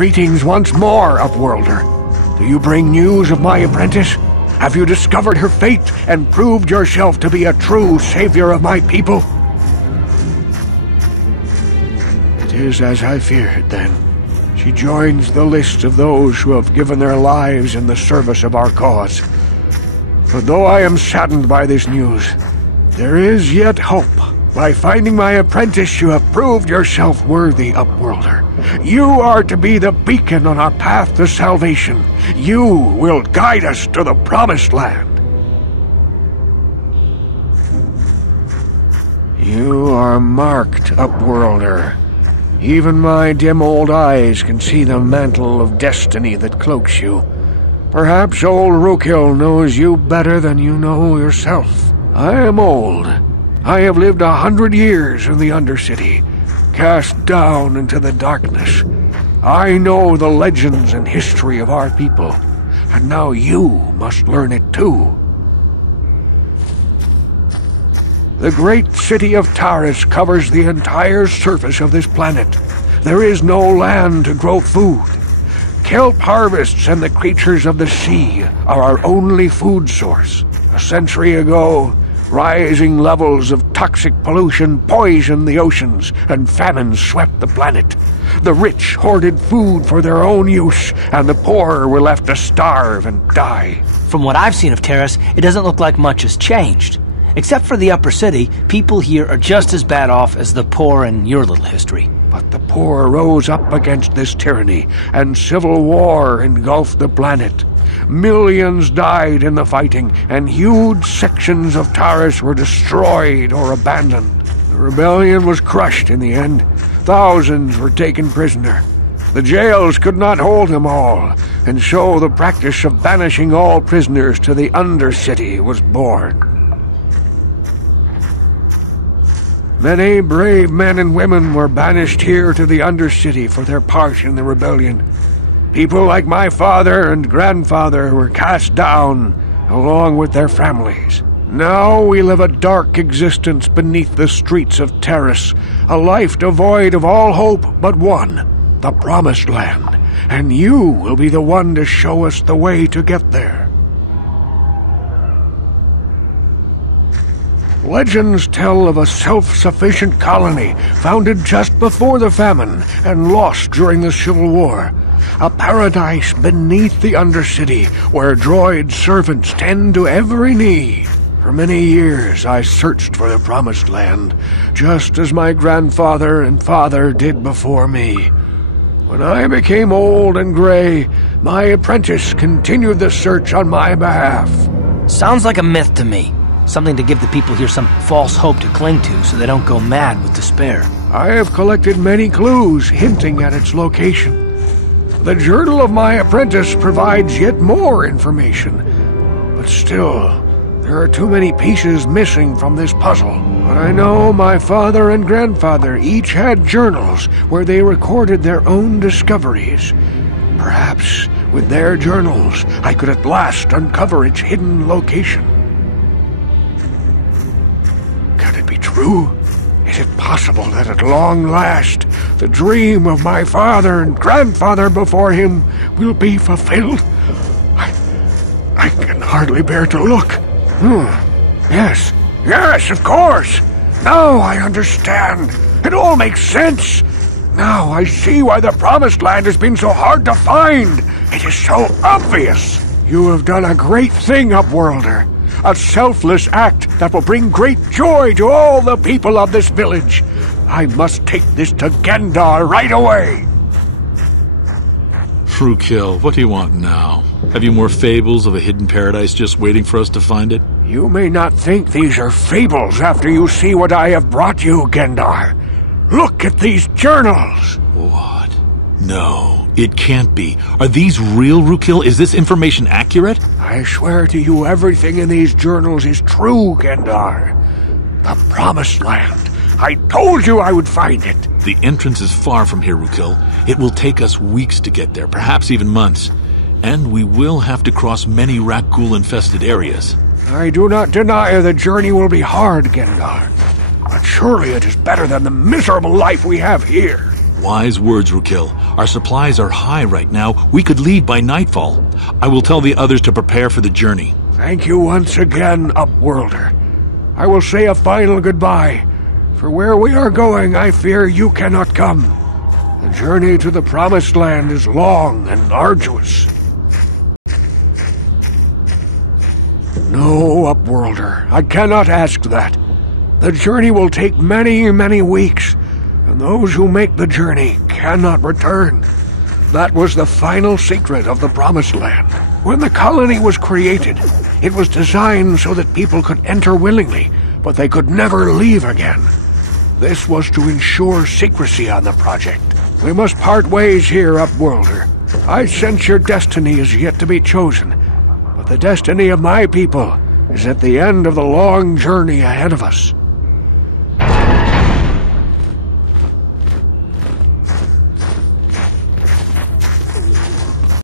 Greetings once more, Upworlder. Do you bring news of my apprentice? Have you discovered her fate and proved yourself to be a true savior of my people? It is as I feared, then. She joins the list of those who have given their lives in the service of our cause. But though I am saddened by this news, there is yet hope. By finding my apprentice, you have proved yourself worthy, Upworlder. You are to be the beacon on our path to salvation. You will guide us to the Promised Land. You are marked, Upworlder. Even my dim old eyes can see the mantle of destiny that cloaks you. Perhaps old Rukil knows you better than you know yourself. I am old. I have lived 100 years in the Undercity, cast down into the darkness. I know the legends and history of our people, and now you must learn it too. The great city of Taris covers the entire surface of this planet. There is no land to grow food. Kelp harvests and the creatures of the sea are our only food source. A century ago, rising levels of toxic pollution poisoned the oceans, and famine swept the planet. The rich hoarded food for their own use, and the poor were left to starve and die. From what I've seen of Taris, it doesn't look like much has changed. Except for the upper city, people here are just as bad off as the poor in your little history. But the poor rose up against this tyranny, and civil war engulfed the planet. Millions died in the fighting, and huge sections of Taris were destroyed or abandoned. The rebellion was crushed in the end. Thousands were taken prisoner. The jails could not hold them all, and so the practice of banishing all prisoners to the Undercity was born. Many brave men and women were banished here to the Undercity for their part in the rebellion. People like my father and grandfather were cast down, along with their families. Now we live a dark existence beneath the streets of Taris, a life devoid of all hope but one, the Promised Land, and you will be the one to show us the way to get there. Legends tell of a self-sufficient colony founded just before the famine and lost during the Civil War. A paradise beneath the Undercity where droid servants tend to every need. For many years I searched for the Promised Land, just as my grandfather and father did before me. When I became old and gray, my apprentice continued the search on my behalf. Sounds like a myth to me. Something to give the people here some false hope to cling to so they don't go mad with despair. I have collected many clues hinting at its location. The journal of my apprentice provides yet more information. But still, there are too many pieces missing from this puzzle. But I know my father and grandfather each had journals where they recorded their own discoveries. Perhaps with their journals, I could at last uncover its hidden location. Can it be true? Is it possible that at long last, the dream of my father and grandfather before him will be fulfilled? I can hardly bear to look. Yes, of course. Now I understand. It all makes sense. Now I see why the Promised Land has been so hard to find. It is so obvious. You have done a great thing, Upworlder. A selfless act that will bring great joy to all the people of this village. I must take this to Gendar right away. Rukil, what do you want now? Have you more fables of a hidden paradise just waiting for us to find it? You may not think these are fables after you see what I have brought you, Gendar. Look at these journals. What? No, it can't be. Are these real, Rukil? Is this information accurate? I swear to you everything in these journals is true, Gendar. The Promised Land. I told you I would find it. The entrance is far from here, Rukil. It will take us weeks to get there, perhaps even months. And we will have to cross many Rakghoul-infested areas. I do not deny the journey will be hard, Gendar. But surely it is better than the miserable life we have here. Wise words, Rukil. Our supplies are high right now. We could leave by nightfall. I will tell the others to prepare for the journey. Thank you once again, Upworlder. I will say a final goodbye. For where we are going, I fear you cannot come. The journey to the Promised Land is long and arduous. No, Upworlder, I cannot ask that. The journey will take many, many weeks, and those who make the journey cannot return. That was the final secret of the Promised Land. When the colony was created, it was designed so that people could enter willingly, but they could never leave again. This was to ensure secrecy on the project. We must part ways here, Upworlder. I sense your destiny is yet to be chosen, but the destiny of my people is at the end of the long journey ahead of us.